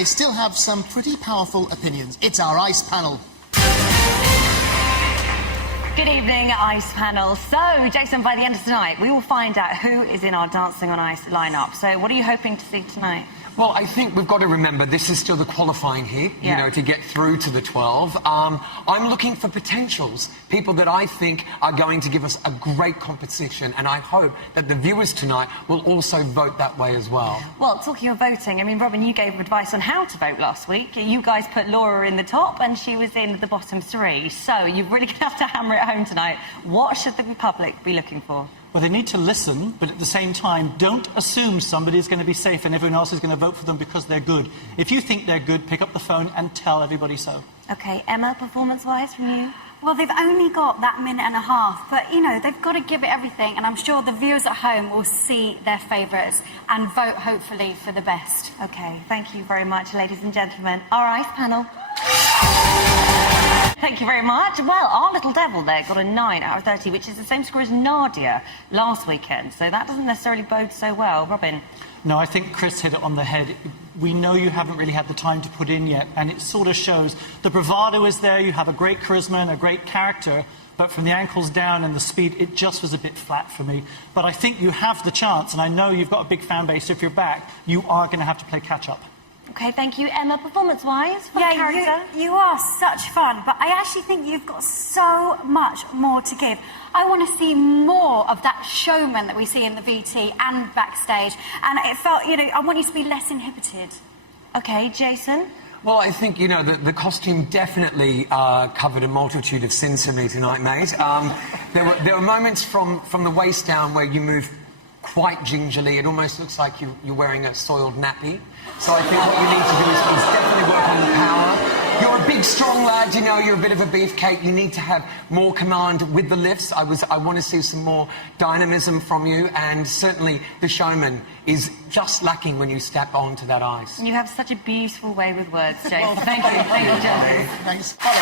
they still have some pretty powerful opinions. It's our Ice Panel. Good evening, Ice Panel. So, Jason, by the end of tonight, we will find out who is in our Dancing on Ice lineup. So, what are you hoping to see tonight? Well, I think we've got to remember this is still the qualifying heat, you know, to get through to the 12. I'm looking for potentials, people that I think are going to give us a great competition, and I hope that the viewers tonight will also vote that way as well. Well, talking of voting, I mean, Robin, you gave advice on how to vote last week. You guys put Laura in the top, and she was in the bottom 3. So you're really going to have to hammer it home tonight. What should the public be looking for? Well, they need to listen, but at the same time, don't assume somebody's going to be safe and everyone else is going to vote for them because they're good. If you think they're good, pick up the phone and tell everybody so. OK, Emma, performance-wise from you? Well, they've only got that minute and a half, but, you know, they've got to give it everything, and I'm sure the viewers at home will see their favourites and vote, hopefully, for the best. OK, thank you very much, ladies and gentlemen. Our Ice Panel. Thank you very much. Well, our little devil there got a 9 out of 30, which is the same score as Nadia last weekend, so that doesn't necessarily bode so well. Robin? No, I think Chris hit it on the head. We know you haven't really had the time to put in yet, and it sort of shows. The bravado is there, you have a great charisma and a great character, but from the ankles down and the speed, it just was a bit flat for me. But I think you have the chance, and I know you've got a big fan base, so if you're back, you are going to have to play catch-up. OK, thank you. Emma, performance-wise, for character? You are such fun, but I actually think you've got so much more to give. I want to see more of that showman that we see in the VT and backstage, and it felt, you know, I want you to be less inhibited. OK, Jason? Well, I think, you know, the costume definitely covered a multitude of sins for me tonight, mate. There were moments from the waist down where you move quite gingerly. It almost looks like you're wearing a soiled nappy. So I think what you need to do is definitely work on the power. You're a big, strong lad, you know, you're a bit of a beefcake. You need to have more command with the lifts. I want to see some more dynamism from you, and certainly the showman is just lacking when you step onto that ice. You have such a beautiful way with words, Jason. Thank you. Thank you, Jason. Thanks. Thank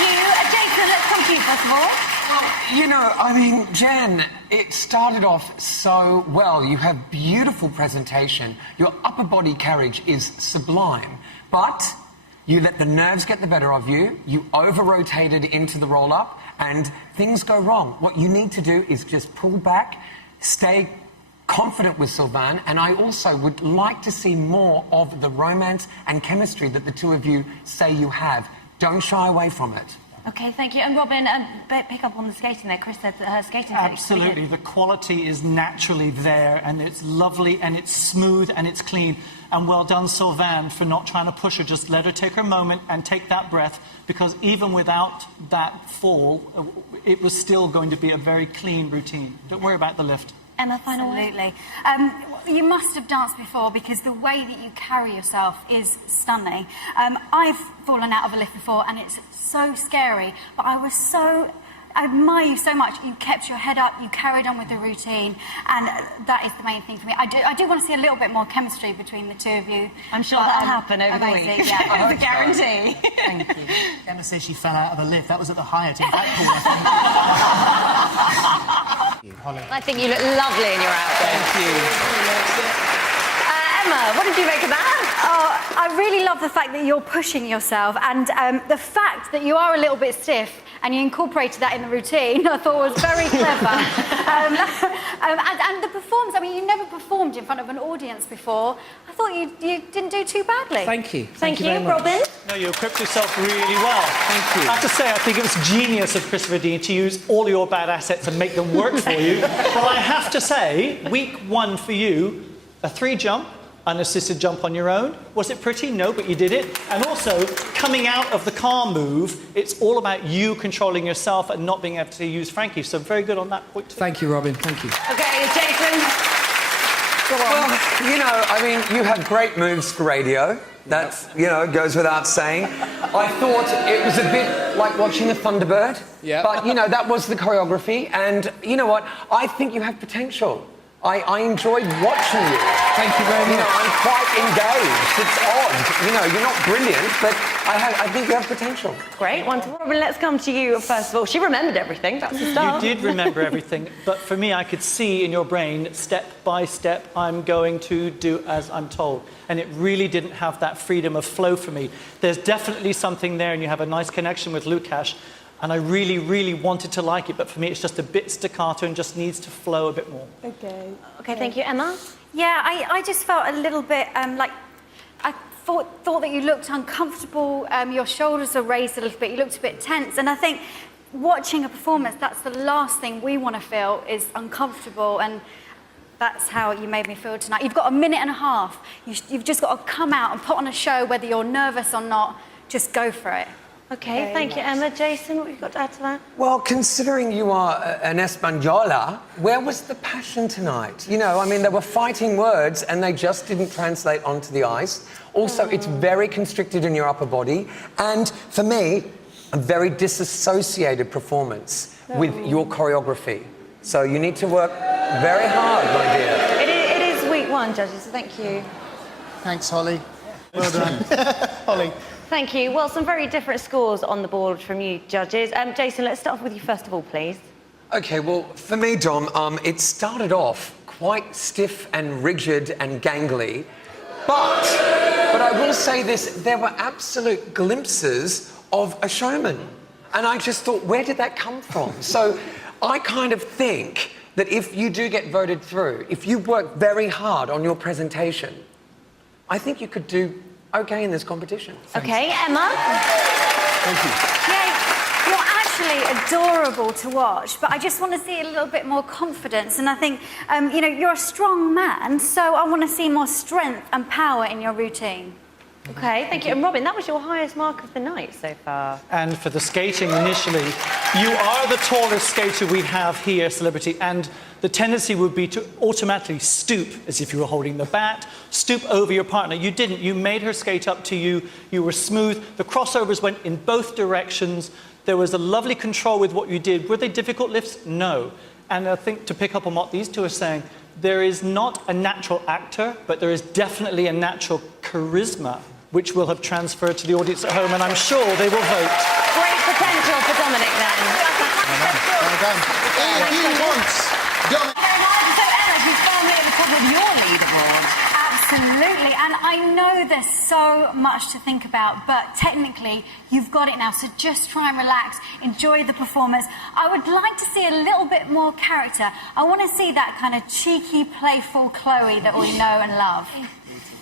you. Jason, let's come to you first of all. Well, you know, I mean, Jen, it started off so well. You have beautiful presentation. Your upper body carriage is sublime. But you let the nerves get the better of you. You over-rotated into the roll-up, and things go wrong. What you need to do is just pull back, stay confident with Sylvain, and I also would like to see more of the romance and chemistry that the two of you say you have. Don't shy away from it. OK, thank you. And Robin, pick up on the skating there. Chris said that her skating technique. Absolutely. The quality is naturally there, and it's lovely, and it's smooth, and it's clean. And well done, Sylvain, for not trying to push her. Just let her take her moment and take that breath, because even without that fall, it was still going to be a very clean routine. Don't worry about the lift. Emma, final word? Absolutely. You must have danced before, because the way that you carry yourself is stunning. I've fallen out of a lift before, and it's so scary, but I admire you so much. You kept your head up, you carried on with the routine, and that is the main thing for me. I do want to see a little bit more chemistry between the two of you. I'm sure that'll happen over the week. Yeah, it's a guarantee. Thank you. Emma says she fell out of a lift. That was at the Hyatt in Blackpool, I think. I think you look lovely in your outfit. Thank you. Emma, what did you make of that? Oh, I really love the fact that you're pushing yourself, and the fact that you are a little bit stiff and you incorporated that in the routine, I thought was very clever. And the performance, I mean, you never performed in front of an audience before. I thought you didn't do too badly. Thank you. Thank you, very much. Robin. No, you equipped yourself really well. Thank you. I have to say, I think it was genius of Christopher Dean to use all your bad assets and make them work for you. But I have to say, week 1 for you, a 3-jump, unassisted jump on your own. Was it pretty? No, but you did it. And also, coming out of the car move, it's all about you controlling yourself and not being able to use Frankie. So very good on that point too. Thank you, Robin. Thank you. OK, Jason. Go on. Well, you know, I mean, you have great moves for radio. That's, you know, goes without saying. I thought it was a bit like watching a Thunderbird. Yeah. But, you know, that was the choreography. And you know what? I think you have potential. I enjoyed watching you. Thank you very much. You know, I'm quite engaged. It's odd. You know, you're not brilliant, but I think you have potential. Great. Wonderful. Robin, let's come to you first of all. She remembered everything. That's the start. You did remember everything, but for me, I could see in your brain, step by step, I'm going to do as I'm told. And it really didn't have that freedom of flow for me. There's definitely something there, and you have a nice connection with Lukasz, and I really, really wanted to like it, but for me, it's just a bit staccato and just needs to flow a bit more. Okay, thank you. Emma? Yeah, I just felt a little bit like I thought that you looked uncomfortable. Your shoulders are raised a little bit. You looked a bit tense, and I think watching a performance, that's the last thing we want to feel is uncomfortable, and that's how you made me feel tonight. You've got a minute and a half. You've just got to come out and put on a show, whether you're nervous or not. Just go for it. Okay, thank you, Emma. Jason, what have you got to add to that? Well, considering you are an Española, where was the passion tonight? You know, I mean, there were fighting words and they just didn't translate onto the ice. Also, it's very constricted in your upper body. And for me, a very disassociated performance with your choreography. So you need to work very hard, my dear. It is week one, judges, so thank you. Thanks, Holly. Well done. Holly. Thank you. Well, some very different scores on the board from you, judges. Jason, let's start off with you first of all, please. Okay, well, for me, Dom, it started off quite stiff and rigid and gangly, but I will say this, there were absolute glimpses of a showman. And I just thought, where did that come from? So I kind of think that if you do get voted through, if you work very hard on your presentation, I think you could do okay in this competition. Okay, Emma? Thank you. Yeah, you're actually adorable to watch, but I just want to see a little bit more confidence. And I think, you know, you're a strong man, so I want to see more strength and power in your routine. Okay, thank you. And Robin, that was your highest mark of the night so far. And for the skating initially, you are the tallest skater we have here, Celebrity, and the tendency would be to automatically stoop, as if you were holding the bat, stoop over your partner. You didn't. You made her skate up to you. You were smooth. The crossovers went in both directions. There was a lovely control with what you did. Were they difficult lifts? No. And I think to pick up on what these two are saying, there is not a natural actor, but there is definitely a natural charisma which will have transferred to the audience at home, and I'm sure they will vote. Great potential for Dominic then. Well done. If you want Dominic... So Emma, she's firmly at the top of your leaderboard. Absolutely, and I know there's so much to think about, but technically you've got it now, so just try and relax, enjoy the performance. I would like to see a little bit more character. I want to see that kind of cheeky, playful Chloe that we know and love.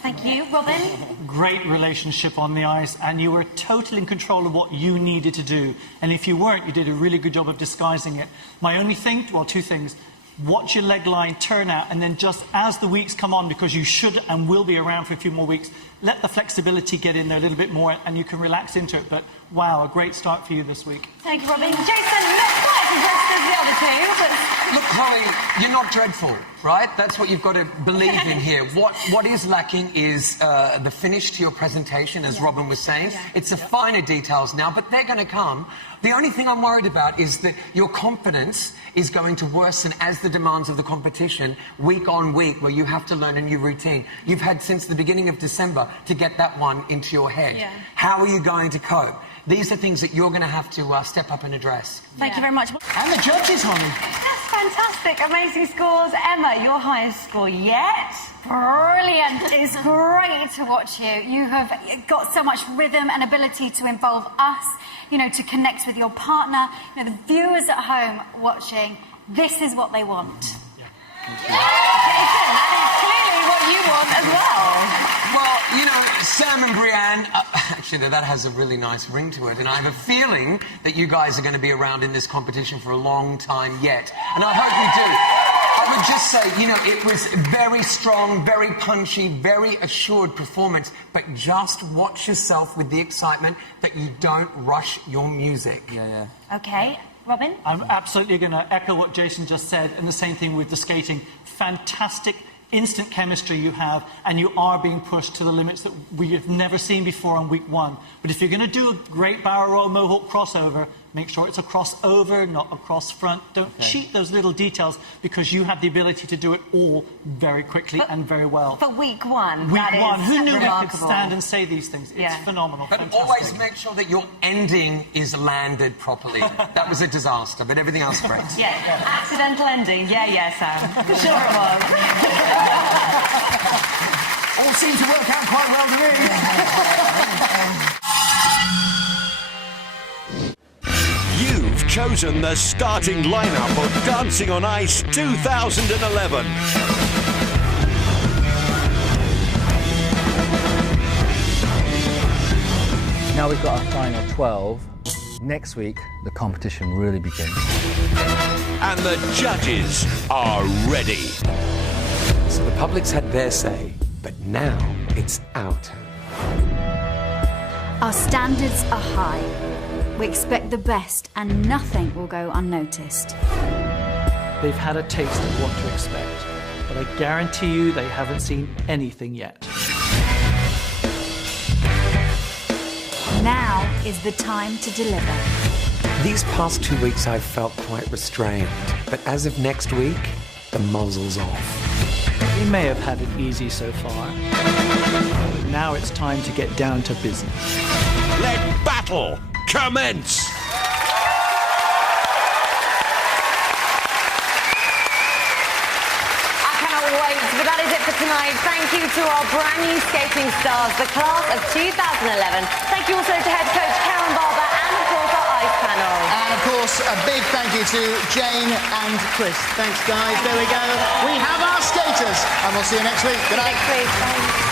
Thank you. Robin? Great relationship on the ice, and you were totally in control of what you needed to do. And if you weren't, you did a really good job of disguising it. My only thing, well, two things. Watch your leg line turn out, and then just as the weeks come on, because you should and will be around for a few more weeks, let the flexibility get in there a little bit more and you can relax into it. But wow, a great start for you this week. Thank you, Robin. Jason, not quite as dressed as the other two, but... Look, Chloe, you're not dreadful, right? That's what you've got to believe in here. What is lacking is the finish to your presentation, as Robin was saying. Yeah. It's the finer details now, but they're going to come. The only thing I'm worried about is that your confidence is going to worsen as the demands of the competition, week on week, where you have to learn a new routine. You've had since the beginning of December to get that one into your head. Yeah. How are you going to cope? These are things that you're going to have to step up and address. Thank you very much. And the judges, Holly. That's fantastic. Amazing scores. Emma, your highest score yet? Brilliant. It's great to watch you. You have got so much rhythm and ability to involve us, you know, to connect with your partner. You know, the viewers at home watching, this is what they want. Jason, that is clearly what you want as well. Well, you know, Sam and Brianne, actually, that has a really nice ring to it, and I have a feeling that you guys are going to be around in this competition for a long time yet, and I hope you do. I would just say, you know, it was very strong, very punchy, very assured performance, but just watch yourself with the excitement that you don't rush your music. Yeah. Okay. Robin? I'm absolutely going to echo what Jason just said, and the same thing with the skating. Fantastic, instant chemistry you have, and you are being pushed to the limits that we have never seen before on week one. But if you're going to do a great barrel roll mohawk crossover, Make sure it's a crossover, not a cross front. Don't cheat those little details because you have the ability to do it all very quickly and very well. For week one, Week that is one, who knew you could remarkable. stand and say these things? It's phenomenal. But Fantastic. always make sure that your ending is landed properly. That was a disaster, but everything else great. Yeah, accidental ending. Yeah, Sam. Sure it was. All seemed to work out quite well to me. You've chosen the starting lineup of Dancing on Ice 2011. Now we've got our final 12. Next week, the competition really begins. And the judges are ready. So the public's had their say, but now it's our turn. Our standards are high. We expect the best and nothing will go unnoticed. They've had a taste of what to expect, but I guarantee you they haven't seen anything yet. Now is the time to deliver. These past 2 weeks I've felt quite restrained, but as of next week, the muzzle's off. We may have had it easy so far, but now it's time to get down to business. Let battle commence. Wait, but that is it for tonight. Thank you to our brand new skating stars, the class of 2011. Thank you also to head coach Karen Barber and, of course, our ice panel. And, of course, a big thank you to Jane and Chris. Thanks, guys. There we go. We have our skaters. And we'll see you next week. Good night. Next week. Bye.